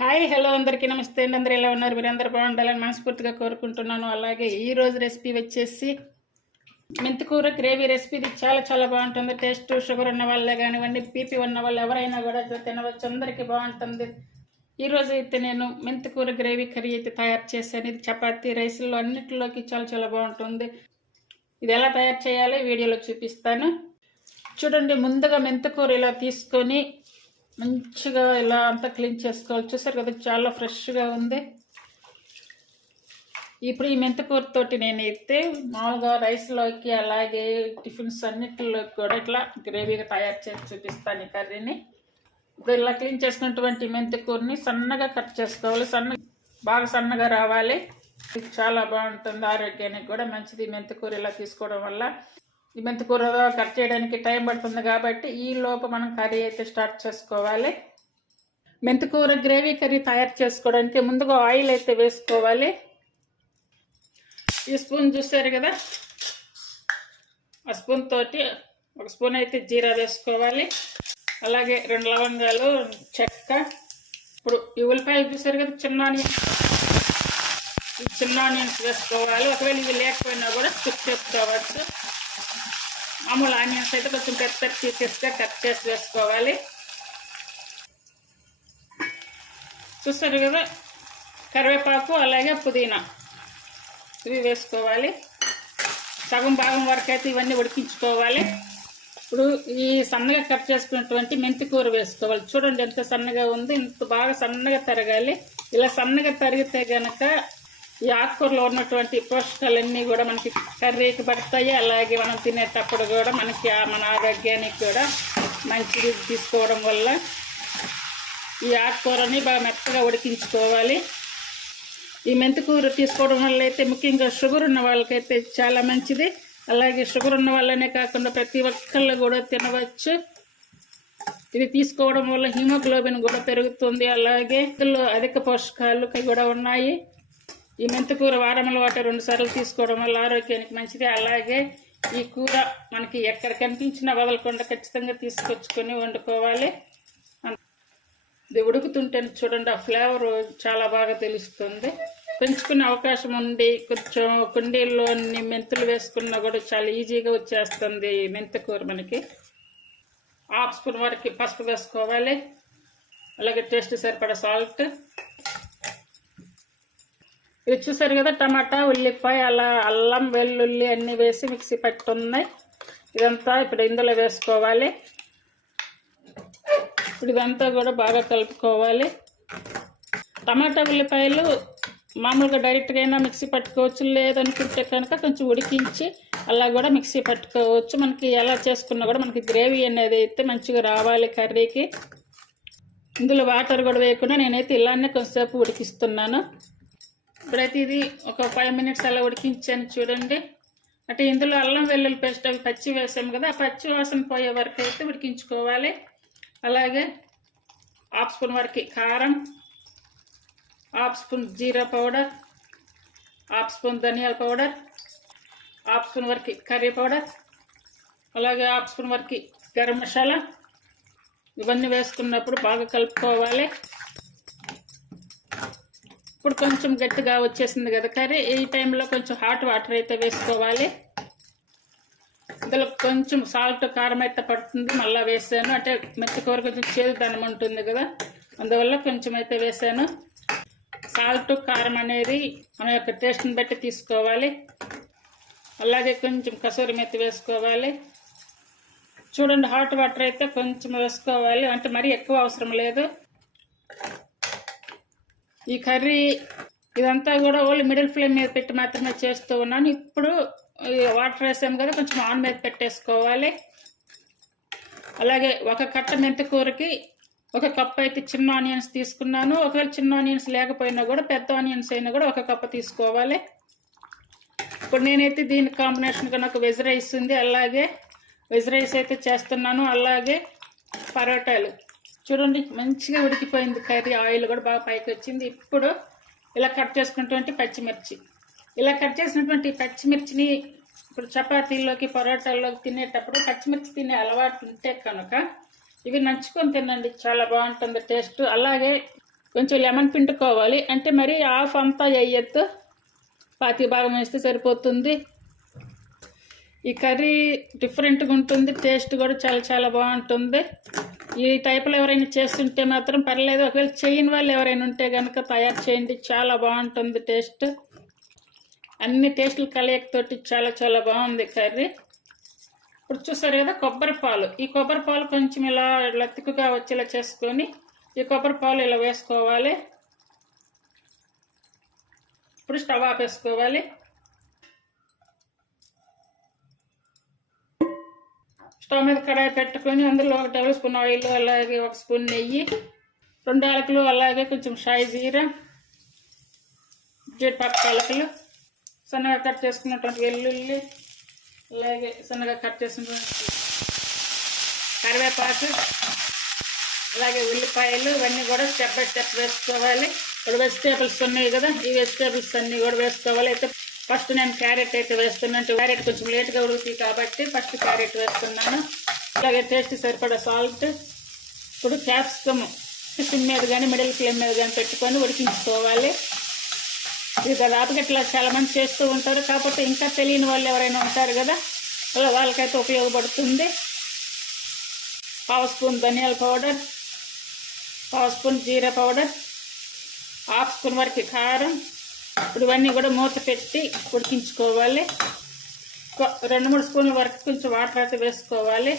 Hi hello అందరికీ నమస్తే అండి. అందరూ ఎలా ఉన్నారు? మీరు అందరూ బాగుండాలని మనస్ఫూర్తిగా కోరుకుంటున్నాను. అలాగే ఈ రోజు రెసిపీ వచ్చేసి మెంతికూర గ్రేవీ రెసిపీ. ఇది చాలా చాలా బాగుంటుంది. టేస్ట్ షుగర్ ఉన్న వాళ్ళే కానివ్వండి, బీపీ ఉన్న వాళ్ళు ఎవరైనా కూడా తినవచ్చు, అందరికీ బాగుంటుంది. ఈరోజు అయితే నేను మెంతికూర గ్రేవీ కర్రీ అయితే తయారు చేశాను. ఇది చపాతీ రైస్లో అన్నిటిలోకి చాలా చాలా బాగుంటుంది. ఇది ఎలా తయారు చేయాలో వీడియోలో చూపిస్తాను. చూడండి, ముందుగా మెంతికూర ఇలా తీసుకొని మంచిగా ఇలా అంతా క్లీన్ చేసుకోవాలి. చూసారు కదా, చాలా ఫ్రెష్గా ఉంది. ఇప్పుడు ఈ మెంతికూరతోటి నేనైతే మామూలుగా రైస్లోకి అలాగే టిఫిన్స్ అన్నిటిలోకి కూడా ఇట్లా గ్రేవీగా తయారు చేసి చూపిస్తాను ఈ కర్రీని. ఇలా క్లీన్ చేసుకున్నటువంటి మెంతికూరని సన్నగా కట్ చేసుకోవాలి. బాగా సన్నగా రావాలి. ఇది చాలా బాగుంటుంది, ఆరోగ్యానికి కూడా మంచిది. మెంతికూర ఇలా తీసుకోవడం వల్ల ఈ మెంతికూర కట్ చేయడానికి టైం పడుతుంది కాబట్టి ఈ లోపు మనం కర్రీ అయితే స్టార్ట్ చేసుకోవాలి. మెంతికూర గ్రేవీ కర్రీ తయారు చేసుకోవడానికి ముందుగా ఆయిల్ అయితే వేసుకోవాలి. ఈ స్పూన్ చూసారు కదా, ఆ స్పూన్ తోటి ఒక స్పూన్ అయితే జీరా వేసుకోవాలి. అలాగే 2 లవంగాలు, చెక్క. ఇప్పుడు ఈ ఉల్లిపాయలు చూసారు కదా, చిన్న ఆనియన్స్ వేసుకోవాలి. ఒకవేళ ఇవి లేకపోయినా కూడా స్కిప్ చేసుకోవచ్చు. మామూలు ఆనియన్స్ అయితే కొంచెం పెద్ద పీసెస్గా కట్ చేసి వేసుకోవాలి. చూస్తారు కదా, కరివేపాకు అలాగే పుదీనా ఇవి వేసుకోవాలి. సగం భాగం వరకు అయితే ఇవన్నీ ఉడికించుకోవాలి. ఇప్పుడు ఈ సన్నగా కట్ చేసుకున్నటువంటి మెంతికూర వేసుకోవాలి. చూడండి ఎంత సన్నగా ఉంది, ఇంత బాగా సన్నగా తరగాలి. ఇలా సన్నగా తరిగితే గనక ఈ ఆకుకూరలో ఉన్నటువంటి పోషకాలన్నీ కూడా మనకి కర్రీకి పడతాయి. అలాగే మనం తినేటప్పుడు కూడా మనకి మన ఆరోగ్యానికి కూడా మంచిది. తీసుకోవడం వల్ల ఈ ఆకుకూరని బాగా మెత్తగా ఉడికించుకోవాలి. ఈ మెంతికూర తీసుకోవడం వల్ల అయితే ముఖ్యంగా షుగర్ ఉన్న వాళ్ళకైతే చాలా మంచిది. అలాగే షుగర్ ఉన్న వాళ్ళనే కాకుండా ప్రతి ఒక్కళ్ళు కూడా తినవచ్చు. ఇది తీసుకోవడం వల్ల హిమోగ్లోబిన్ కూడా పెరుగుతుంది. అలాగే ఇందులో అధిక పోషకాలు కూడా ఉన్నాయి. ఈ మెంతికూర వారంలో 2 సార్లు తీసుకోవడం వల్ల ఆరోగ్యానికి మంచిది. అలాగే ఈ కూర మనకి ఎక్కడ కనిపించినా వదలకుండా ఖచ్చితంగా తీసుకొచ్చుకొని వండుకోవాలి. ఇది ఉడుకుతుంటే చూడండి, ఆ ఫ్లేవర్ చాలా బాగా తెలుస్తుంది. పెంచుకునే అవకాశం ఉండి కొంచెం కుండీల్లో మెంతులు వేసుకున్నా కూడా చాలా ఈజీగా వచ్చేస్తుంది ఈ మెంతికూర. మనకి 1/2 స్పూన్ వరకు పసుపు వేసుకోవాలి. అలాగే టేస్ట్ సరిపడా సాల్ట్. ఇది చూసారు కదా, టమాటా, ఉల్లిపాయ, అల్లం, వెల్లుల్లి అన్నీ వేసి మిక్సీ పట్టున్నాయి. ఇదంతా ఇప్పుడు ఇందులో వేసుకోవాలి. ఇప్పుడు ఇదంతా కూడా బాగా కలుపుకోవాలి. టమాటా, ఉల్లిపాయలు మామూలుగా డైరెక్ట్గా అయినా మిక్సీ పట్టుకోవచ్చు, లేదనుకుంటే కనుక కొంచెం ఉడికించి అలా కూడా మిక్సీ పట్టుకోవచ్చు. మనకి ఎలా చేసుకున్నా కూడా మనకి గ్రేవీ అనేది అయితే మంచిగా రావాలి కర్రీకి. ఇందులో వాటర్ కూడా వేయకుండా నేనైతే ఇలానే కొంచెంసేపు ఉడికిస్తున్నాను. ఇప్పుడైతే ఇది ఒక 5 మినిట్స్ అలా ఉడికించాను. చూడండి, అంటే ఇందులో అల్లం వెల్లుల్లి పేస్ట్ అవి పచ్చి వేసాము కదా, ఆ పచ్చి వాసన పోయే వరకు అయితే ఉడికించుకోవాలి. అలాగే 1/2 స్పూన్ వరకు కారం, 1/2 స్పూన్ జీరా పౌడర్, 1/2 స్పూన్ ధనియాల పౌడర్, 1/2 స్పూన్ వరకు కర్రీ పౌడర్, అలాగే 1/2 స్పూన్ వరకు గరం మసాలా. ఇవన్నీ వేసుకున్నప్పుడు బాగా కలుపుకోవాలి. ఇప్పుడు కొంచెం గట్టిగా వచ్చేసింది కదా కర్రీ. ఈ టైంలో కొంచెం హాట్ వాటర్ అయితే వేసుకోవాలి. ఇందులో కొంచెం సాల్ట్, కారం అయితే పడుతుంది. మళ్ళీ వేసాను, అంటే మెంతికూర కొంచెం చేదుదనం ఉంటుంది కదా, అందువల్ల కొంచెం అయితే వేసాను. సాల్ట్, కారం అనేది మన యొక్క టేస్ట్ని బట్టి తీసుకోవాలి. అలాగే కొంచెం కసూరి మెత్తి వేసుకోవాలి. చూడండి, హాట్ వాటర్ అయితే కొంచెం వేసుకోవాలి, అంటే మరీ ఎక్కువ అవసరం లేదు. ఈ కర్రీ ఇదంతా కూడా ఓన్లీ మిడిల్ ఫ్లేమ్ మీద పెట్టి మాత్రమే చేస్తూ ఉన్నాను. ఇప్పుడు వాటర్ వేసాము కదా, కొంచెం ఆన్ మీద పెట్టేసుకోవాలి. అలాగే ఒక కట్ట మెంతికూరకి 1 కప్ అయితే చిన్న ఆనియన్స్ తీసుకున్నాను. ఒకవేళ చిన్న ఆనియన్స్ లేకపోయినా కూడా పెద్ద ఆనియన్స్ అయినా కూడా 1 కప్ తీసుకోవాలి. ఇప్పుడు నేనైతే దీని కాంబినేషన్గా నాకు వెజ్ రైస్ ఉంది, అలాగే వెజ్ రైస్ అయితే చేస్తున్నాను. అలాగే పరోటాలు. చూడండి, మంచిగా ఉడికిపోయింది కర్రీ. ఆయిల్ కూడా బాగా పైకి వచ్చింది. ఇప్పుడు ఇలా కట్ చేసుకున్నటువంటి పచ్చిమిర్చి, ఇలా కట్ చేసినటువంటి పచ్చిమిర్చిని ఇప్పుడు చపాతీల్లోకి, పరోటాల్లోకి తినేటప్పుడు పచ్చిమిర్చి తినే అలవాటు ఉంటే కనుక ఇవి నంచుకొని తినండి, చాలా బాగుంటుంది టేస్ట్. అలాగే కొంచెం లెమన్ పిండుకోవాలి, అంటే మరి హాఫ్ అంతా వేయద్దు, పాతి భాగం వేస్తే సరిపోతుంది. ఈ కర్రీ డిఫరెంట్గా ఉంటుంది, టేస్ట్ కూడా చాలా చాలా బాగుంటుంది. ఈ టైప్లో ఎవరైనా చేస్తుంటే మాత్రం పర్లేదు, ఒకవేళ చేయని వాళ్ళు ఎవరైనా ఉంటే కనుక తయారు చేయండి, చాలా బాగుంటుంది టేస్ట్. అన్ని టేస్టులు కలయికతోటి చాలా చాలా బాగుంది కర్రీ. ఇప్పుడు చూసారు కదా కొబ్బరి పాలు, ఈ కొబ్బరి పాలు కొంచెం ఇలా తిక్కుగా వచ్చేలా చేసుకొని ఈ కొబ్బరి పాలు ఇలా వేసుకోవాలి. ఇప్పుడు స్టవ్ ఆపేసుకోవాలి. స్టవ్ మీద కడాయి పెట్టుకొని అందులో 1 టేబుల్ స్పూన్ ఆయిల్, అలాగే 1 స్పూన్ నెయ్యి, 2 యాలకులు, అలాగే కొంచెం షాయి జీరా, జీడిపప్పు పలుకులు, సన్నగా కట్ చేసుకున్నటువంటి వెల్లుల్లి, అలాగే సన్నగా కట్ చేసుకున్నటువంటి కరివేపాకు, అలాగే ఉల్లిపాయలు, ఇవన్నీ కూడా స్టెప్ బై స్టెప్ వేసుకోవాలి. ఇప్పుడు వెజిటేబుల్స్ ఉన్నాయి కదా, ఈ వెజిటేబుల్స్ అన్నీ కూడా వేసుకోవాలి. అయితే ఫస్ట్ నేను క్యారెట్ అయితే వేస్తున్నాను, క్యారెట్ కొంచెం లేట్గా ఉడుకుతుంది కాబట్టి ఫస్ట్ క్యారెట్ వేస్తున్నాను. అలాగే టేస్ట్ సరిపడా సాల్ట్. ఇప్పుడు క్యాప్సికమ్ సిమ్ మీద కానీ మిడిల్ ఫ్లేమ్ మీద కానీ పెట్టుకొని ఉడికించుకోవాలి. ఇది దాదాపుగా ఇట్లా చాలామంది చేస్తూ ఉంటారు, కాకపోతే ఇంకా తెలియని వాళ్ళు ఎవరైనా ఉంటారు కదా, అలా వాళ్ళకైతే ఉపయోగపడుతుంది. 1/2 స్పూన్ ధనియాల పౌడర్, 1/2 స్పూన్ జీరా పౌడర్, 1/2 స్పూన్ వరకు కారం. ఇప్పుడు ఇవన్నీ కూడా మూత పెట్టి ఉడికించుకోవాలి. 2-3 స్పూన్ల వరకు కొంచెం వాటర్ అయితే వేసుకోవాలి.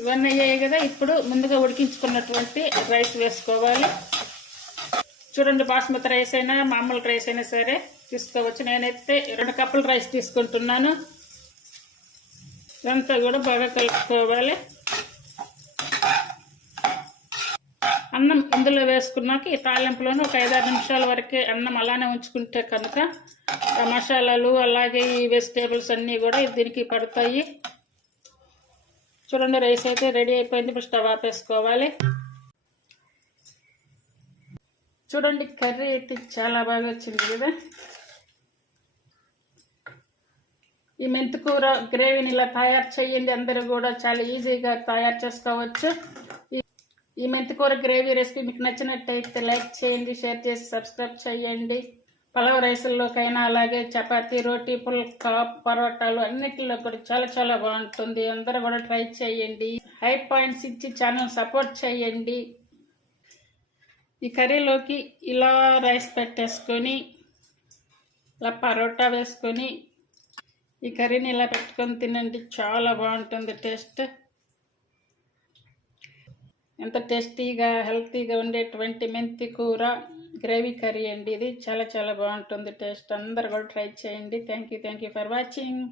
ఇవన్నీ అయ్యాయి కదా, ఇప్పుడు ముందుగా ఉడికించుకున్నటువంటి రైస్ వేసుకోవాలి. చూడండి, బాస్మతి రైస్ అయినా మామూలు రైస్ అయినా సరే తీసుకోవచ్చు. నేనైతే 2 కప్పుల రైస్ తీసుకుంటున్నాను. ఇదంతా కూడా బాగా కలుపుకోవాలి. అన్నం ఇందులో వేసుకున్నాక ఈ తాలింపులోనే ఒక 5-6 నిమిషాల వరకే అన్నం అలానే ఉంచుకుంటే కనుక ఆ మసాలాలు అలాగే ఈ వెజిటేబుల్స్ అన్నీ కూడా దీనికి పడతాయి. చూడండి, రైస్ అయితే రెడీ అయిపోయింది. ఇప్పుడు స్టవ్ ఆపేసుకోవాలి. చూడండి, కర్రీ అయితే చాలా బాగా వచ్చింది కదా. ఈ మెంతికూర గ్రేవీని ఇలా తయారు చేయండి, అందరూ కూడా చాలా ఈజీగా తయారు చేసుకోవచ్చు. ఈ మెంతికూర గ్రేవీ రెసిపీ మీకు నచ్చినట్టయితే లైక్ చేయండి, షేర్ చేసి సబ్స్క్రైబ్ చేయండి. పలావ్ రైసుల్లోకైనా అలాగే చపాతీ, రోటీ, పుల్కా, పరోటాలు అన్నిటిలో కూడా చాలా చాలా బాగుంటుంది. అందరూ కూడా ట్రై చేయండి. హై పాయింట్స్ ఇచ్చి ఛానల్ సపోర్ట్ చేయండి. ఈ కర్రీలోకి ఇలా రైస్ పెట్టేసుకొని ఇలా పరోటా వేసుకొని ఈ కర్రీని ఇలా పెట్టుకొని తినండి, చాలా బాగుంటుంది టేస్ట్. ఎంత టేస్టీగా హెల్తీగా ఉండేటువంటి మెంతి కూర గ్రేవీ కర్రీ అండి ఇది. చాలా చాలా బాగుంటుంది టేస్ట్. అందరు కూడా ట్రై చేయండి. Thank you for watching.